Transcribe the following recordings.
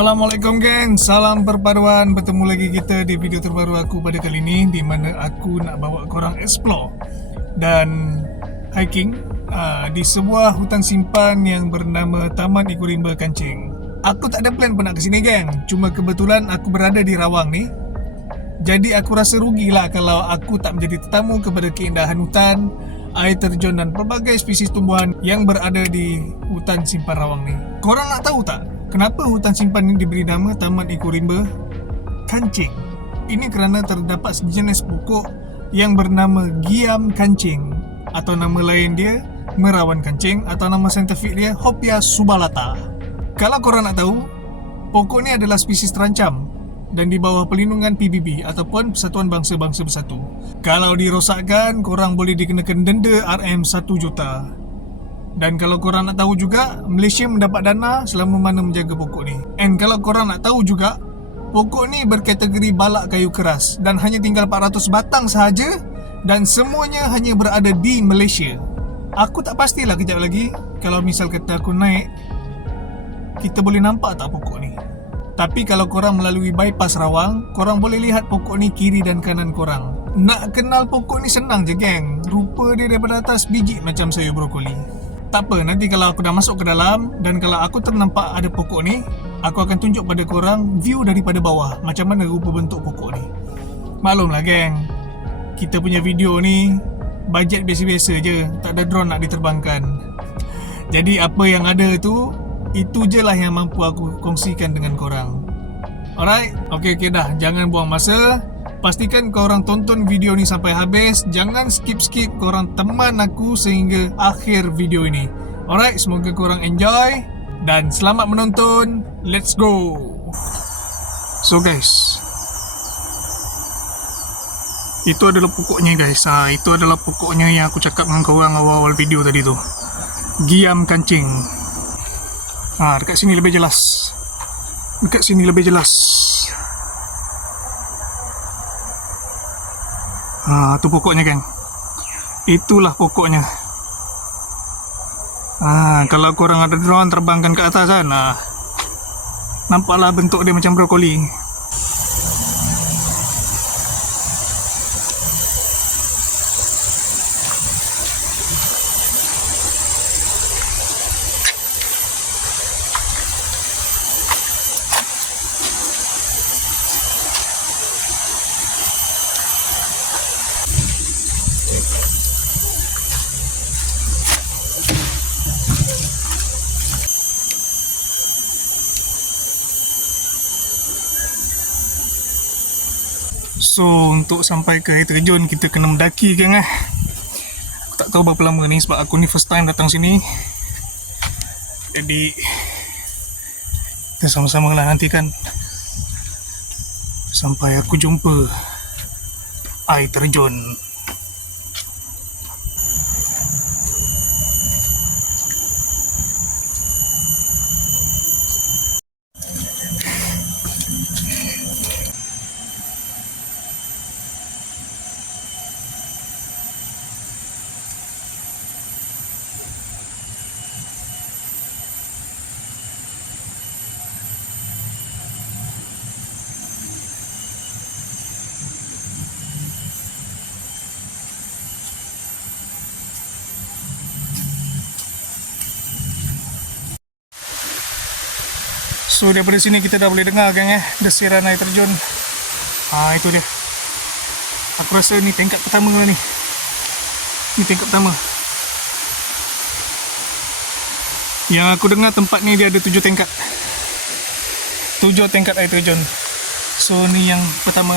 Assalamualaikum geng, salam perpaduan. Bertemu lagi kita di video terbaru aku pada kali ini, di mana aku nak bawa korang explore dan hiking di sebuah hutan simpan yang bernama Taman Eco-Rimba Kancing. Aku tak ada plan pun nak ke sini geng, cuma kebetulan aku berada di Rawang ni. Jadi aku rasa rugilah kalau aku tak menjadi tetamu kepada keindahan hutan, air terjun dan pelbagai spesies tumbuhan yang berada di hutan simpan Rawang ni. Korang nak tahu tak kenapa hutan simpan ini diberi nama Taman Eco-Rimba Kancing? Ini kerana terdapat sejenis pokok yang bernama Giam kancing, atau nama lain dia merawan kancing, atau nama saintifik dia Hopia subulata. Kalau korang nak tahu, pokok ni adalah spesies terancam dan di bawah perlindungan PBB ataupun Persatuan Bangsa-Bangsa Bersatu. Kalau dirosakkan, korang boleh dikenakan denda RM1 juta. Dan kalau korang nak tahu juga, Malaysia mendapat dana selama mana menjaga pokok ni. And kalau korang nak tahu juga, pokok ni berkategori balak kayu keras dan hanya tinggal 400 batang sahaja, dan semuanya hanya berada di Malaysia. Aku tak pastilah kejap lagi, kalau misal kata aku naik, kita boleh nampak tak pokok ni. Tapi kalau korang melalui bypass Rawang, korang boleh lihat pokok ni kiri dan kanan korang. Nak kenal pokok ni senang je geng. Rupa dia daripada atas biji macam sayur brokoli. Tak apa, nanti kalau aku dah masuk ke dalam dan kalau aku ternampak ada pokok ni, aku akan tunjuk pada korang view daripada bawah macam mana rupa bentuk pokok ni. Maklumlah geng, kita punya video ni bajet biasa-biasa je, tak ada drone nak diterbangkan. Jadi apa yang ada tu, itu je lah yang mampu aku kongsikan dengan korang. Alright, okay dah, jangan buang masa. Pastikan korang tonton video ni sampai habis. Jangan skip-skip, korang teman aku sehingga akhir video ini. Alright, semoga korang enjoy dan selamat menonton. Let's go. So guys, itu adalah pokoknya guys. Itu adalah pokoknya yang aku cakap dengan korang awal-awal video tadi tu. Giam kancing. Dekat sini lebih jelas. Dekat sini lebih jelas. Tu pokoknya kan. Itulah pokoknya. Kalau korang ada drone terbangkan ke atas kan, nampaklah bentuk dia macam brokoli. So untuk sampai ke air terjun kita kena mendaki geng. Aku tak tahu berapa lama ni sebab aku ni first time datang sini. Jadi kita sama-sama lah nantikan sampai aku jumpa air terjun. So daripada sini kita dah boleh dengar geng desiran air terjun. Itu dia. Aku rasa ni tingkat pertama lah ni. Ni tingkat pertama. Yang aku dengar tempat ni dia ada 7 tingkat. 7 tingkat air terjun. So ni yang pertama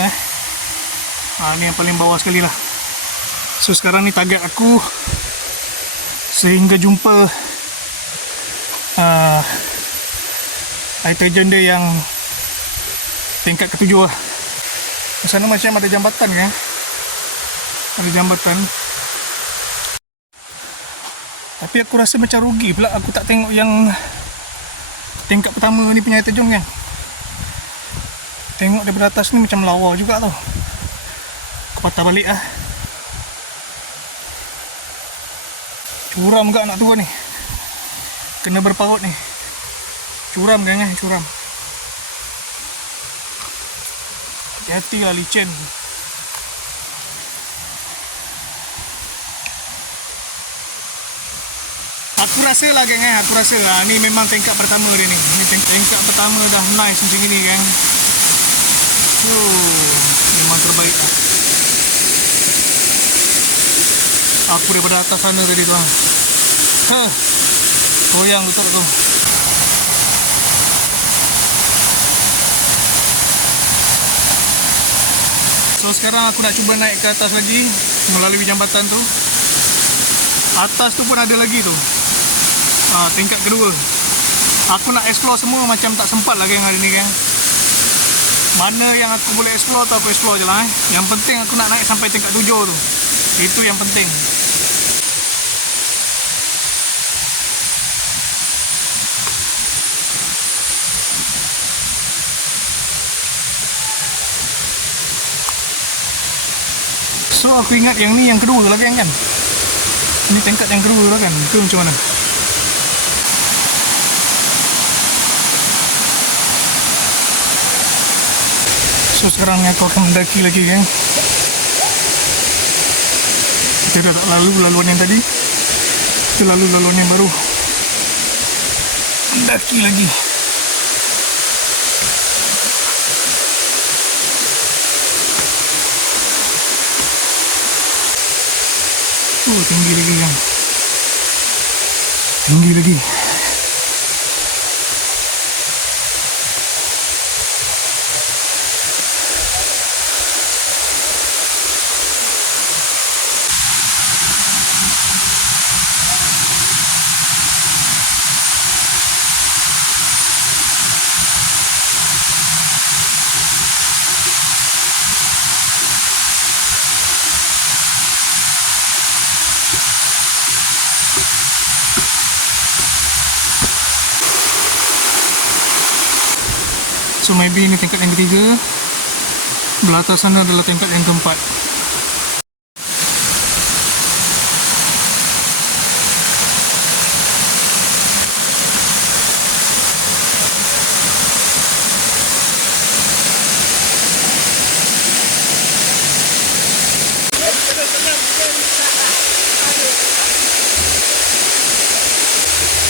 ni yang paling bawah sekali lah. So sekarang ni target aku sehingga jumpa air terjun dia yang tingkat ke-7 lah. Di sana macam ada jambatan kan? Ada jambatan. Tapi aku rasa macam rugi pula aku tak tengok yang tingkat pertama ni punya air terjun kan? Tengok daripada atas ni macam lawa juga tau. Aku patah balik lah. Curam juga nak turun ni. Kena berpaut ni. Curam kan curam. hati-hati lah licin. Aku rasa lah geng, aku rasa ni memang tingkat pertama dia ni. Ni tingkat pertama dah nice macam ni geng. Memang terbaik lah. Aku daripada atas sana tadi tu. Goyang betul tu. So sekarang aku nak cuba naik ke atas lagi melalui jambatan tu. Atas tu pun ada lagi tu. Tingkat kedua. Aku nak explore semua macam tak sempat lah geng hari ni geng. Mana yang aku boleh explore tu aku explore je lah Yang penting aku nak naik sampai tingkat 7 tu. Itu yang penting. So aku ingat yang ni yang kedua lah geng kan. Ini tingkat yang kedua lah kan. Itu macam mana? So sekarang ni aku akan mendaki lagi geng. Kita dah tak lalu laluan yang tadi. Kita lalu laluan yang baru. Mendaki lagi. Tinggi lagi geng. Tinggi lagi. So maybe ini tingkat yang ketiga. Belah atas sana adalah tingkat yang keempat.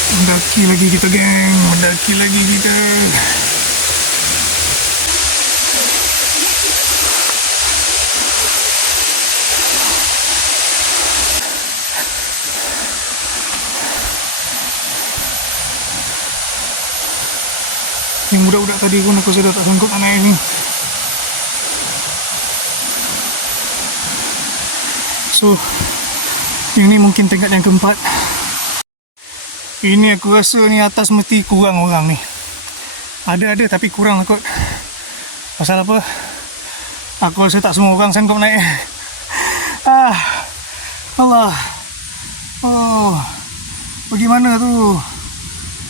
Mendaki lagi kita geng. Mendaki lagi kita. Yang budak-budak tadi pun aku sudah tak sanggup nak naik ni. So yang ni mungkin tingkat yang keempat. Ini aku rasa ni atas mesti kurang orang ni. Ada tapi kurang kot. Pasal apa? Aku rasa tak semua orang sanggup naik. Allah. Oh. Bagaimana tu?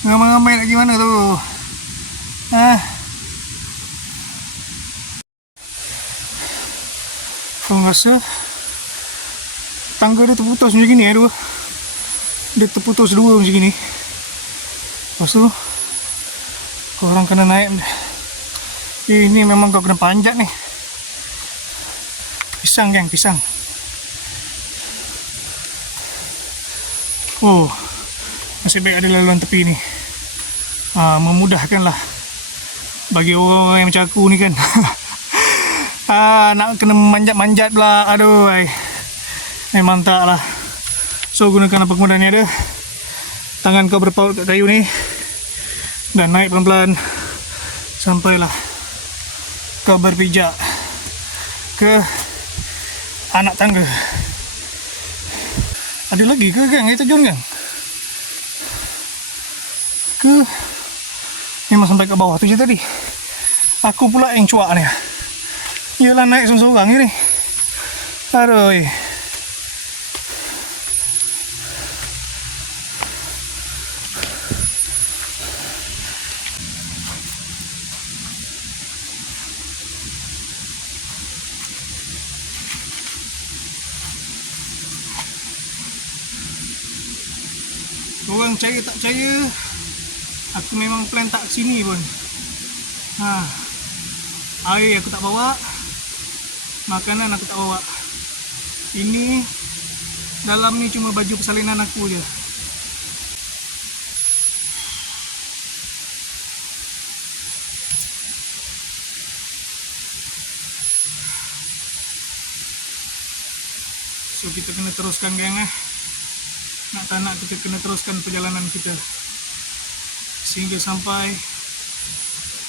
Ramai-ramai nak gimana tu? Kau rasa tangga dia terputus macam gini dua. Dia terputus dua macam gini. Lepas tu korang kena naik. Ini memang kau kena panjat ni. Pisang geng, pisang. Oh, nasib baik ada laluan tepi ni. Memudahkan lah bagi orang yang macam aku ni kan. Nak kena manjat-manjat pula. Aduh, memang tak lah. So gunakan apa kemudahan yang ada. Tangan kau berpaut kat kayu ni dan naik pelan-pelan sampailah kau berpijak ke anak tangga. Ada lagi ke gang air terjun gang? Ke memang sampai ke bawah tu je tadi. Aku pula yang cuak ni. Yelah naik seorang-seorang ni. Aduh. Korang percaya tak percaya, aku memang plan tak kesini pun. Air aku tak bawa, Makanan aku tak bawa. Ini dalam ni cuma baju persalinan aku je. So kita kena teruskan geng Nak tak nak kita kena teruskan perjalanan kita sehingga sampai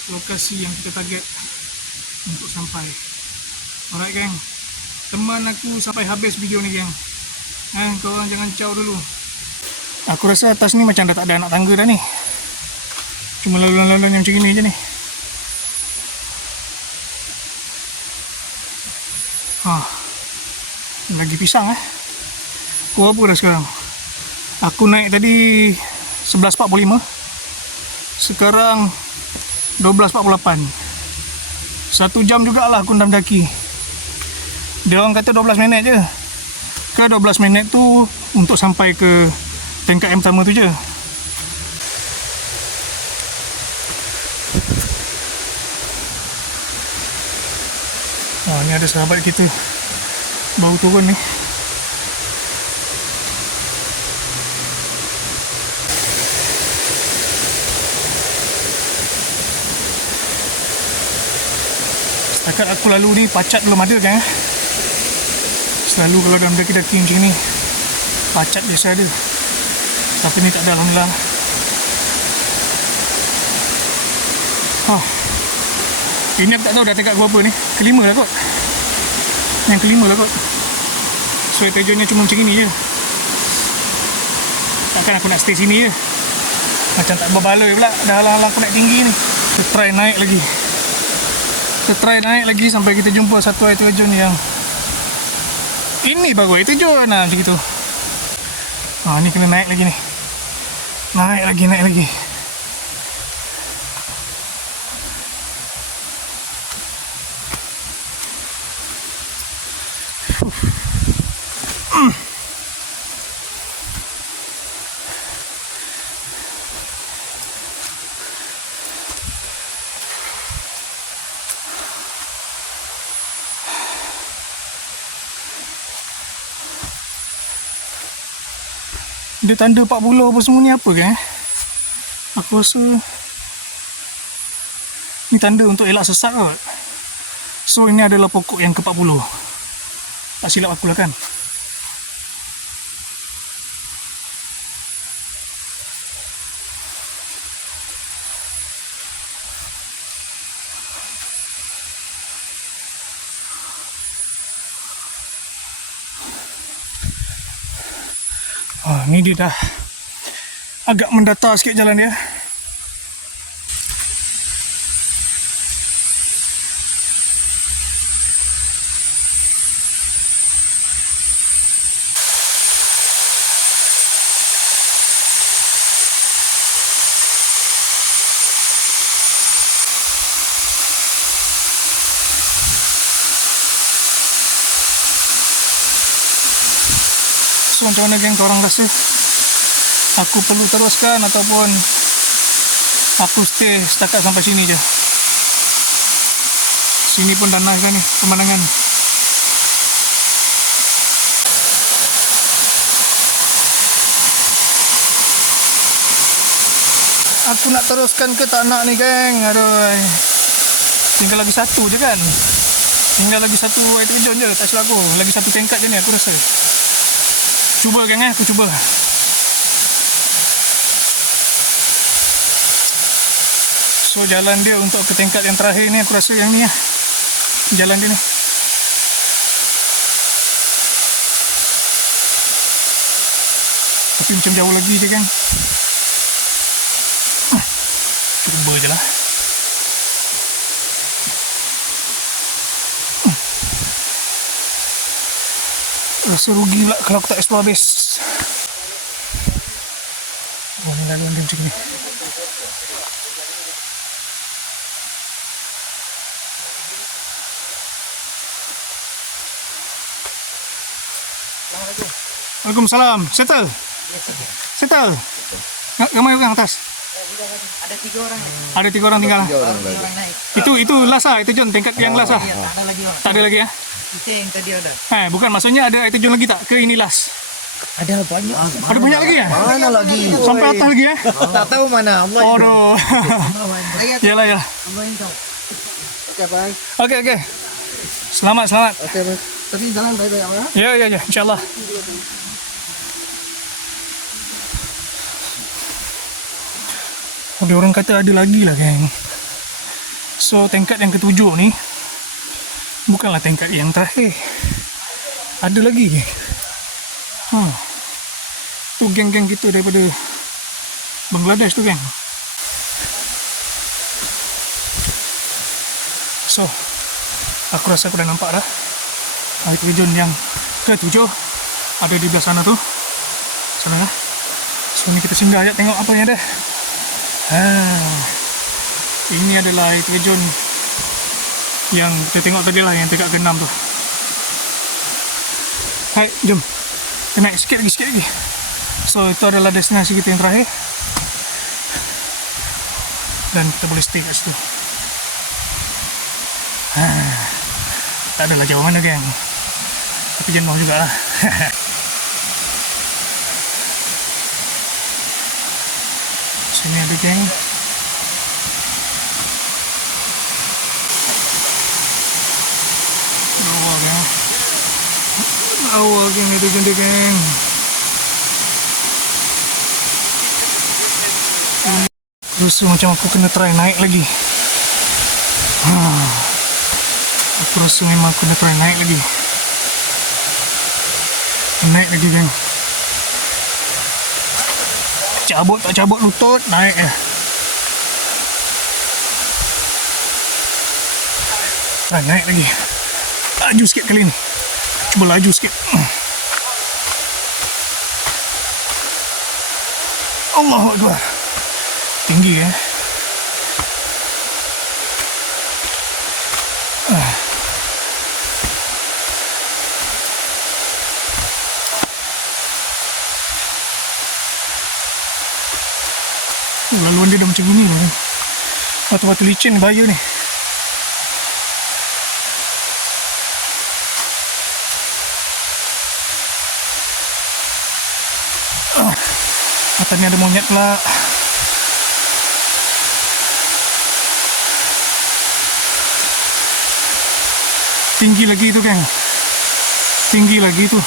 lokasi yang kita target untuk sampai. Alright geng, teman aku sampai habis video ni geng. Korang jangan caw dulu. Aku rasa atas ni macam dah tak ada anak tangga dah ni. Cuma laluan-laluan yang macam ni je ni. Lagi pisang Pukul berapa dah sekarang? Aku naik tadi 11.45. Sekarang 12.48. 1 jam jugalah aku nak mendaki. Dia orang kata 12 minit je. Ke 12 minit tu untuk sampai ke tingkat yang pertama tu je. Ni ada sahabat kita baru turun ni. Setakat aku lalu ni pacat belum ada kan. Selalu kalau dalam daki-daki macam ni pacat biasa ada. Tapi ni tak ada alhamdulillah. Ini aku tak tahu dah tingkat berapa ni. Kelima lah kot. Yang kelima lah kot. So tujuannya cuma macam ni je. Takkan aku nak stay sini je. Macam tak berbaloi pula. Dah halang-halang aku naik tinggi ni. Kita try naik lagi. Kita try naik lagi sampai kita jumpa satu air terjun yang ini baru air terjun macam itu. Ni kena naik lagi ni. Naik lagi. Dia tanda 40 apa semua ni apa kan? Aku rasa ni tanda untuk elak sesat kot. So ini adalah pokok yang ke-40. Tak silap aku lah kan? Ni dia dah agak mendatar sikit jalan dia. So macam mana geng, korang rasa aku perlu teruskan ataupun aku stay setakat sampai sini je? Sini pun dah nice dah ni pemandangan. Aku nak teruskan ke tak nak ni geng? Aduh, tinggal lagi satu je kan? Tinggal lagi satu air terjun je, tak silap aku. Lagi satu tingkat je ni aku rasa. Cuba geng aku cuba. So jalan dia untuk ke tingkat yang terakhir ni aku rasa yang ni jalan dia ni. Tapi macam jauh lagi je geng. Cuba je lah. Rasa rugi pula kalau aku tak explore habis. Ni laluan dia macam ni. Waalaikumsalam. Settle? Settle? Ramai orang atas? Ada 3 orang. Ada 3 orang tinggal? 3 orang naik. Itu last lah, itu John, tingkat yang last lah? Tak ada lagi orang. Tak ada lagi ya? Itu yang tadi ada. Bukan, maksudnya ada air terjun lagi tak? Ke ini last? Ada banyak. Ada banyak lagi ya? Mana lagi? Sampai atas lagi ya? Tak tahu mana. Oh, no. Yalah, yalah. Okey, bang. Okey. Selamat. Okey, bang. Tapi jalan baik-baik ya. Ya, insyaAllah. Dia orang kata ada lagi lah, geng. So, tingkat yang ketujuh ni bukanlah tingkat yang terakhir. Ada lagi, geng. Tu geng-geng kita daripada Bangladesh tu, geng. So, aku rasa aku dah nampak dah air terjun yang ketujuh ada di belah sana tu. Sana lah. So, ni kita singgah ajak tengok apa yang ada. Ini adalah air terjun yang kita tengok tadi lah, yang tingkat ke-6 tu. Hai, jom. Kita naik sikit lagi. So, itu adalah destinasi kita yang terakhir. Dan kita boleh stay kat situ. Tak adalah jauh mana, geng. Tapi jenuh jugalah. Sini ada, geng. Awal, geng. Itu jenda, geng. Rasa macam aku kena try naik lagi. Aku rasa memang aku kena try naik lagi. Geng. Tak cabut lutut, naik je. Try naik lagi. Laju sikit kali ni. Cuba laju sikit. Allahu Akbar. Tinggi ya. Laluan dia dah macam gini lah. Batu-batu licin bahaya ni. Atas ni ada monyet pula. Tinggi lagi tu, geng. Tinggi lagi tu.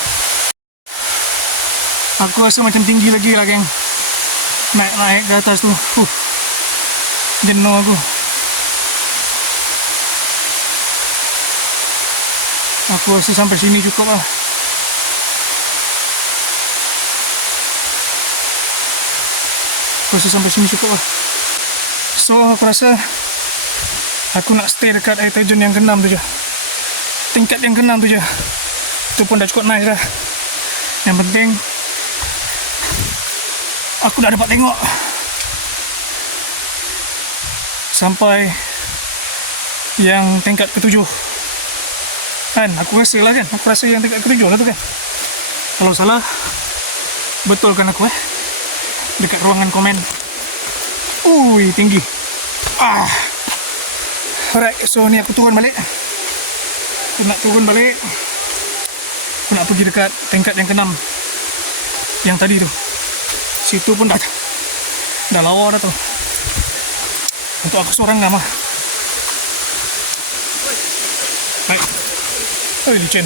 Aku rasa macam tinggi lagi lah, geng. Naik ke atas tu. Jenuh aku. Aku rasa sampai sini cukup lah. So, aku rasa aku nak stay dekat air terjun yang ke-6 tu je. Tingkat yang ke-6 tu je. Itu pun dah cukup nice dah. Yang penting aku dah dapat tengok sampai yang tingkat ke-7 kan. Aku rasa yang tingkat ke-7 lah tu, kan. Kalau salah, betulkan aku dekat ruangan komen. Ui, tinggi. Alright, so ni aku turun balik. Aku nak pergi dekat tingkat yang ke-6 yang tadi tu. Situ pun dah lawa dah tu. Untuk aku seorang gak mah. Baik. Licin.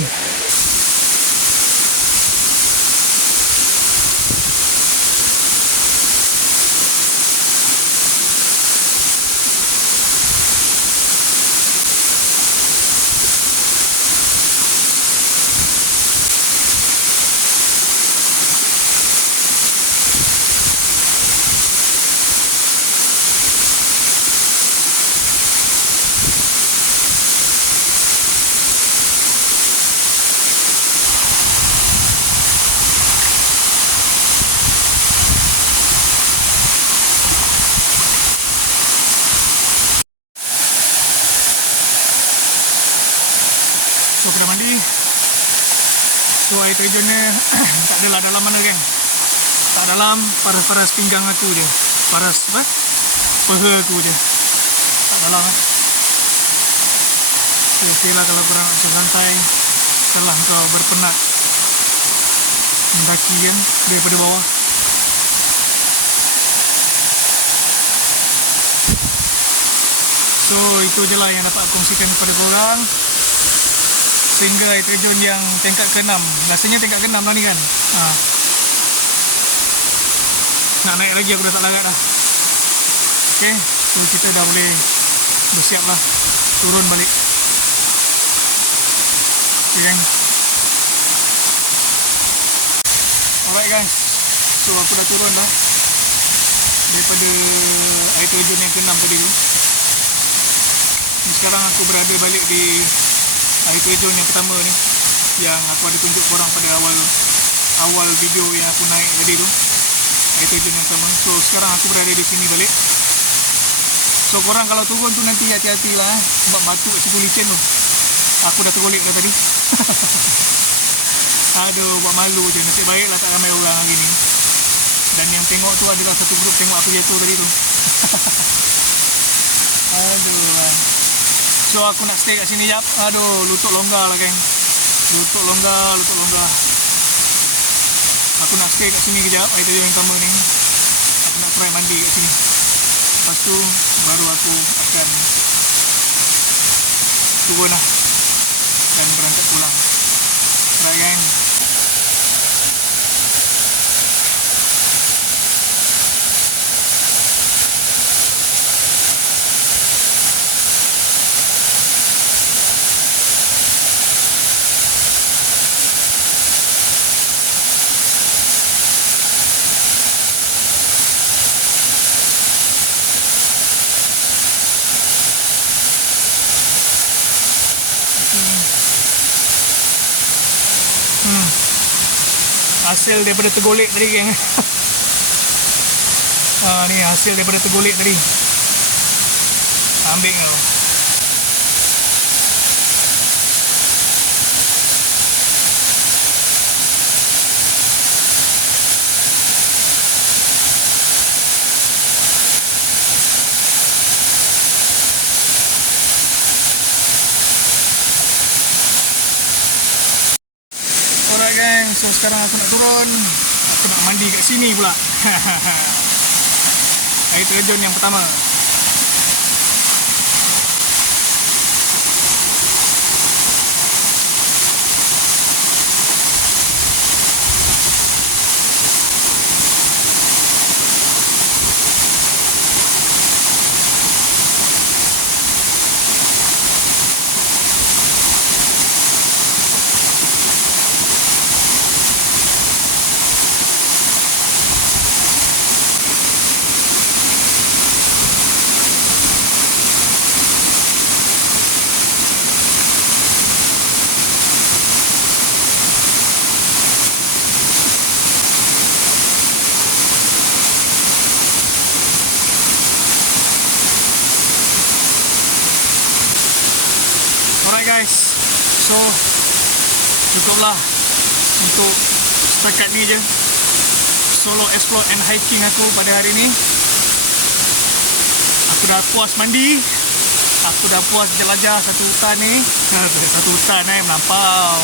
So, aku dah mandi. So, air terjunnya tak adalah dalam mana, geng. Tak dalam, paras-paras pinggang aku je. Paras apa? Paha aku je. Tak dalam. So, okay lah kalau korang nak santai. setelah kau berpenat mendaki kan daripada bawah. So itu je lah yang dapat aku kongsikan kepada korang. Sehingga air terjun yang tingkat ke-6, rasanya tingkat ke-6 lah ni kan. Nak naik lagi aku dah tak larat dah. Okay, so kita dah boleh bersiap lah turun balik. Okay gang. Alright guys, so aku dah turun dah daripada air terjun yang ke-6 tadi tu. Sekarang aku berada balik di air terjun yang pertama ni, yang aku ada tunjuk korang pada awal video yang aku naik tadi tu, air terjun yang pertama. So sekarang aku berada di sini balik. So korang kalau turun tu nanti hati-hati lah sebab batu kat situ licin tu. Aku dah tergolek dah tadi. Aduh, buat malu je. Nasib baik lah tak ramai orang hari ni. Dan yang tengok tu adalah satu grup tengok aku jatuh tadi tu. Aduh lah. So aku nak stay kat sini jap. Aduh, lutut longgar lah geng. Lutut longgar. Aku nak stay kat sini kejap. Air terjun yang pertama ni. Aku nak try mandi kat sini. Lepas tu baru aku akan turun lah dan berangkat pulang. Right geng. Hasil daripada tergolek tadi geng. Ni hasil daripada tergolek tadi. Ambil kau. Alright gang, so sekarang aku nak turun. Aku nak mandi kat sini pula. Air terjun yang pertama. Alright guys, so cukuplah untuk setakat ni je solo explore and hiking aku pada hari ni. Aku dah puas mandi, aku dah puas jelajah satu hutan ni. Satu hutan melampau,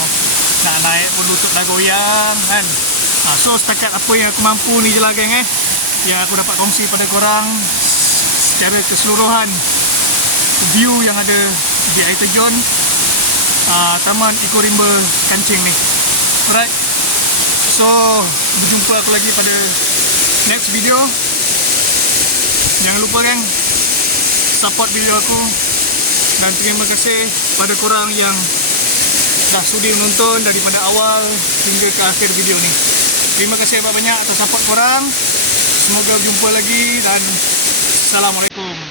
nak naik pun lutut dah goyang kan. So setakat apa yang aku mampu ni je lah geng yang aku dapat kongsi pada korang secara keseluruhan view yang ada di air terjun Taman Eco Rimba Kancing ni. Alright, so berjumpa aku lagi pada next video. Jangan lupa kan support video aku, dan terima kasih pada korang yang dah sudi menonton daripada awal hingga ke akhir video ni. Terima kasih banyak-banyak atas support korang. Semoga berjumpa lagi dan Assalamualaikum.